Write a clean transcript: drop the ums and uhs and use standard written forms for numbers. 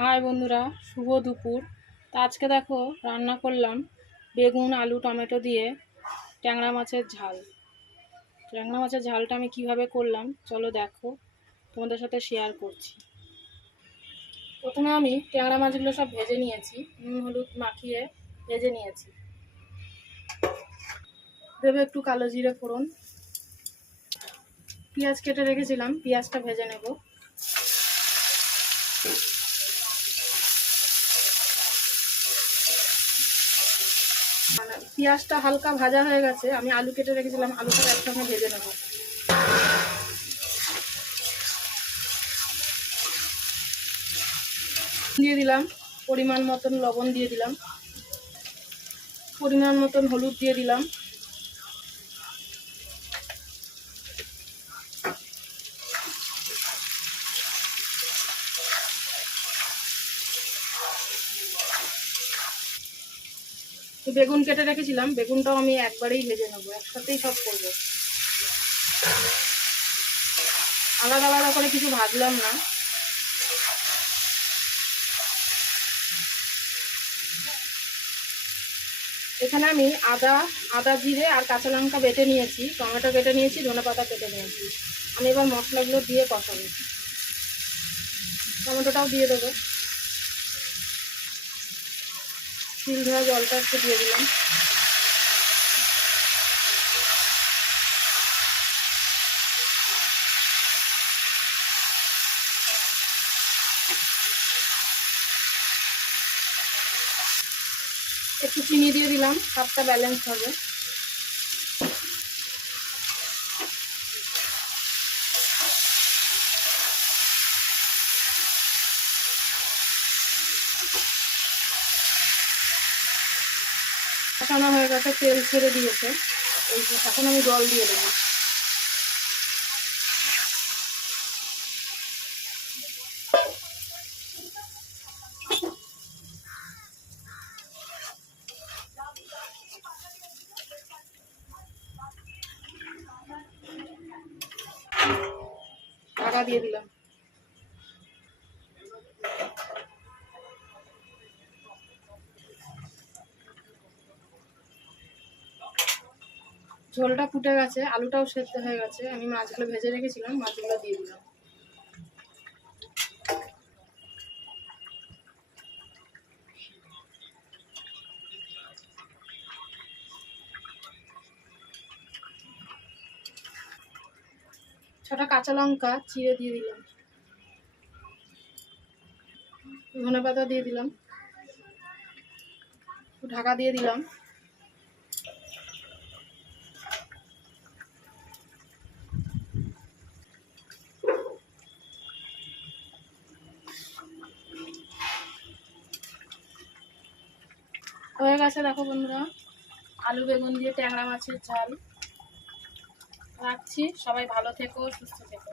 High বন্ধুরা, শুভ দুপুর। তো আজকে দেখো রান্না করলাম বেগুন আলু টমেটো দিয়ে ট্যাংরা মাছের ঝাল। ট্যাংরা মাছের ঝালটা আমি কিভাবে করলাম চলো দেখো, তোমাদের সাথে শেয়ার করছি। প্রথমে আমি ট্যাংরা মাছগুলো সব ভেজে নিয়েছি, নুন হলুদ মাখিয়ে ভেজে নিয়েছি। দেবে একটু কালো জিরে ফোড়ন, পেঁয়াজ কেটে রেখেছিলাম, পেঁয়াজটা ভেজে নেব। পেঁয়াজটা হালকা ভাজা হয়ে গেছে, আমি আলু কেটে রেখেছিলাম, আলুটা একসঙ্গে ভেজে নেব। দিয়ে দিলাম পরিমাণ মতন লবণ, দিয়ে দিলাম পরিমাণ মতন হলুদ, দিয়ে দিলাম বেগুন কেটে রেখেছিলাম, বেগুনটাও আমি একবারেই ভেজে নেবো, একসাথেই সব করবো, আলাদা আলাদা করে কিছু ভাজলাম না। এখানে আমি আদা জিরে আর কাঁচা লঙ্কা বেটে নিয়েছি, টমেটো কেটে নিয়েছি, ধনেপাতা কেটে নিয়েছি। আমি এবার মশলাগুলো দিয়ে কষাবো। টমেটোটাও দিয়ে দেবো, তিল ধোয়া জলটা একটু দিয়ে দিলাম। একটু চিনি দিয়ে দিলাম, স্বাদটা ব্যালেন্স হবে। কষানো হয়ে গেছে, তেল ছেড়ে দিয়েছে, এখন আমি জল দিয়ে দেবো। ঢাকা দিয়ে দিলাম। ঝোলটা ফুটে গেছে, আলুটাও সেদ্ধ হয়ে গেছে, আমি মাছগুলো ভেজে রেখেছিলাম, মাছগুলো দিয়ে দিলাম। ছটা কাঁচা লঙ্কা চিড়ে দিয়ে দিলাম, ধনেপাতা দিয়ে দিলাম, ঢাকা দিয়ে দিলাম। হয়ে গেছে দেখো বন্ধুরা, আলু বেগুন দিয়ে ট্যাংরা মাছের ঝাল। রাখছি, সবাই ভালো থেকো, সুস্থ থেকো।